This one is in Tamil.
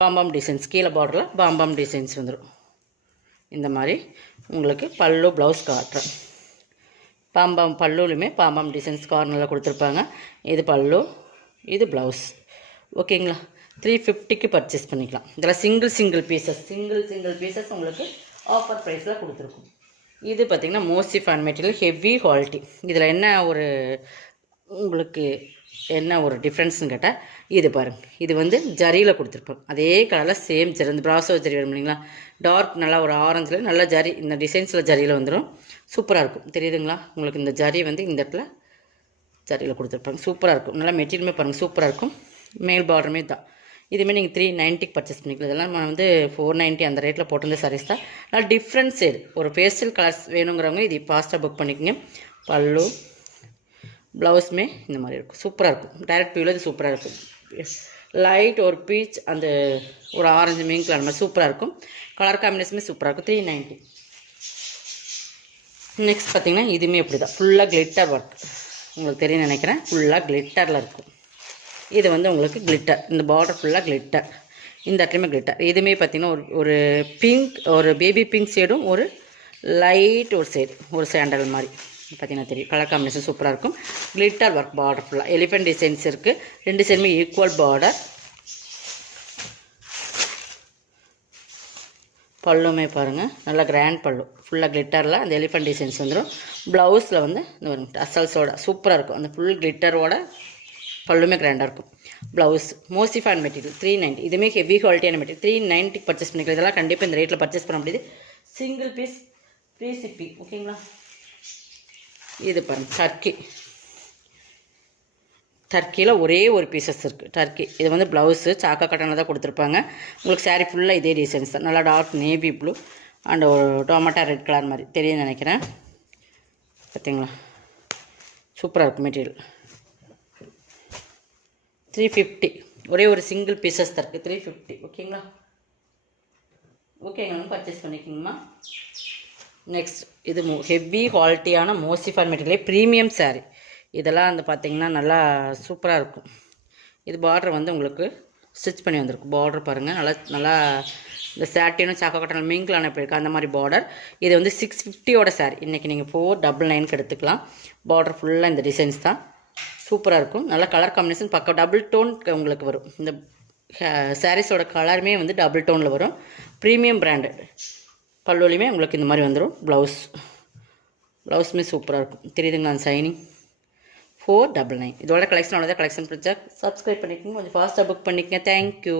பாம்பாம் டிசைன்ஸ் கீழே பார்டரில் பாம்பாம் டிசைன்ஸ் வந்துடும். இந்த மாதிரி உங்களுக்கு பல்லு ப்ளவுஸ் காட்டுறேன். பாம்பாம் பல்லுலையுமே பாம்பாம் டிசைன்ஸ் கார்னரில் கொடுத்துருப்பாங்க. இது பல்லு, இது ப்ளவுஸ். ஓகேங்களா? 350க்கு பர்ச்சேஸ் பண்ணிக்கலாம். இதில் சிங்கிள் பீசஸ் உங்களுக்கு ஆஃபர் ப்ரைஸில் கொடுத்துருக்கும். இது பார்த்திங்கன்னா mostly fan material, heavy quality. இதில் என்ன ஒரு உங்களுக்கு என்ன ஒரு டிஃப்ரென்ஸ்னு கேட்டால், இது பாருங்கள், இது வந்து ஜரியில் கொடுத்துருப்போம். அதே கலரில் சேம் ஜரி, இந்த ப்ராசோ ஜரி வரும் இல்லைங்களா, டார்க் நல்லா ஒரு ஆரஞ்சில் நல்லா ஜரி, இந்த டிசைன்ஸில் ஜரியில் வந்துடும். சூப்பராக இருக்கும். தெரியுதுங்களா உங்களுக்கு? இந்த ஜரி வந்து இந்த இடத்துல ஜரியில் கொடுத்துருப்பாங்க. சூப்பராக இருக்கும். நல்லா மெட்டீரியலுமே பாருங்கள், சூப்பராக இருக்கும். மேல் பார்டருமே தான். இதுமாரி நீங்கள் 390க்கு பர்ச்சேஸ் பண்ணிக்கலாம். இதெல்லாம் நான் வந்து 490 அந்த ரேட்டில் போட்டிருந்த சாரீஸ் தான். நல்லா டிஃப்ரெண்ட் ஷேடு, ஒரு பேஸ்டல் கலர்ஸ் வேணுங்கிறவங்க இது ஃபாஸ்ட்டாக புக் பண்ணிக்கோங்க. பல்லு ப்ளவுஸுமே இந்த மாதிரி இருக்கும். சூப்பராக இருக்கும். டைரக்ட் வியூவில் இது சூப்பராக இருக்கும். லைட் ஒரு பீச், அந்த ஒரு ஆரஞ்சு மீன் கலர் மாதிரி சூப்பராக இருக்கும். கலர் காம்பினேஷனுமே சூப்பராக இருக்கும். 390. நெக்ஸ்ட் பார்த்திங்கன்னா இதுவுமே இப்படி தான், ஃபுல்லாக கிளிட்டர் ஒர்க். உங்களுக்கு தெரியும் நினைக்கிறேன். ஃபுல்லாக கிளிட்டரில் இருக்கும். இது வந்து உங்களுக்கு கிளிட்டர், இந்த பார்டர் ஃபுல்லாக கிளிட்டர், இந்த இடத்துலையுமே கிளிட்டர். இதுவுமே பார்த்திங்கன்னா ஒரு பிங்க், ஒரு பேபி பிங்க் ஷேடும், ஒரு லைட் ஒரு ஷேடு, ஒரு சாண்டல் மாதிரி பார்த்திங்கன்னா தெரியும். கலர் காம்பினேஷன் சூப்பராக இருக்கும். கிளிட்டர் ஒர்க் பார்டர் ஃபுல்லாக எலிஃபென்ட் டிசைன்ஸ் இருக்குது. 2 சைடுமே ஈக்குவல் பார்டர். பல்லுமே பாருங்கள், நல்லா கிராண்ட் பல்லு, ஃபுல்லாக கிளிட்டரில் அந்த எலிஃபென்ட் டிசைன்ஸ் வந்துடும். ப்ளவுஸில் வந்து இந்த டசல்ஸோட சூப்பராக இருக்கும். அந்த ஃபுல் கிளிட்டரோட பல்லுமே கிராண்டாக இருக்கும். Blouse mostly fan material 390. இதுவுமே ஹெவி குவாலிட்டியான மெட்டீரியல். 390க்கு பர்ச்சேஸ் பண்ணிக்கலாம். இதெல்லாம் கண்டிப்பாக இந்த ரேட்டில் பர்ச்சேஸ் பண்ண முடியுது. Single piece free shipping. ஓகேங்களா? இது பாருங்கள், டர்க்கியில் ஒரே ஒரு பீசஸ் இருக்குது. டர்க்கி இது வந்து ப்ளவுஸு சாக்கா கட்டனில் தான் கொடுத்துருப்பாங்க. உங்களுக்கு சாரீ ஃபுல்லாக இதே டிசைன்ஸ் தான். நல்லா டார்க் நேவி ப்ளூ அண்ட் ஒரு டொமேட்டோ ரெட் கலர் மாதிரி தெரியும்னு நினைக்கிறேன். பார்த்தீங்களா? சூப்பராக இருக்கும் மெட்டீரியல். 350. ஒரே ஒரு சிங்கிள் பீசஸ் தான் இருக்குது. 350. ஓகேங்களா? ஓகேங்களா? பர்ச்சேஸ் பண்ணிக்கோங்கம்மா. நெக்ஸ்ட் இது ஹெவி குவாலிட்டியான mostly fan material, premium sari. இதெல்லாம் வந்து பார்த்திங்கன்னா நல்லா சூப்பராக இருக்கும். இது பார்டர் வந்து உங்களுக்கு ஸ்டிச் பண்ணி வந்திருக்கும். பார்டர் பாருங்கள், நல்லா இந்த சாட்டினும் சாக்கா கட்டணும் மிங்கிலான எப்படி இருக்குது அந்த மாதிரி பார்டர். இது வந்து 650யோட சாரீ. இன்றைக்கி நீங்கள் 499க்கு எடுத்துக்கலாம். பார்டர் ஃபுல்லாக இந்த டிசைன்ஸ் தான். சூப்பராக இருக்கும். நல்லா கலர் காம்பினேஷன் பக்கம் டபுள் டோன் உங்களுக்கு வரும். இந்த சாரீஸோட கலருமே வந்து டபுள் டோனில் வரும். Premium branded. பல்லுலையுமே உங்களுக்கு இந்த மாதிரி வந்துடும். ப்ளவுஸுமே சூப்பராக இருக்கும். தெரியுதுங்களா அந்த சைனிங்? 499. இதோட கலெக்ஷன் அவ்வளோதான். கலெக்ஷன் பிடிச்சா சப்ஸ்கிரைப் பண்ணிக்கோங்க. கொஞ்சம் ஃபாஸ்ட்டாக புக் பண்ணிக்கங்க. தேங்க்யூ.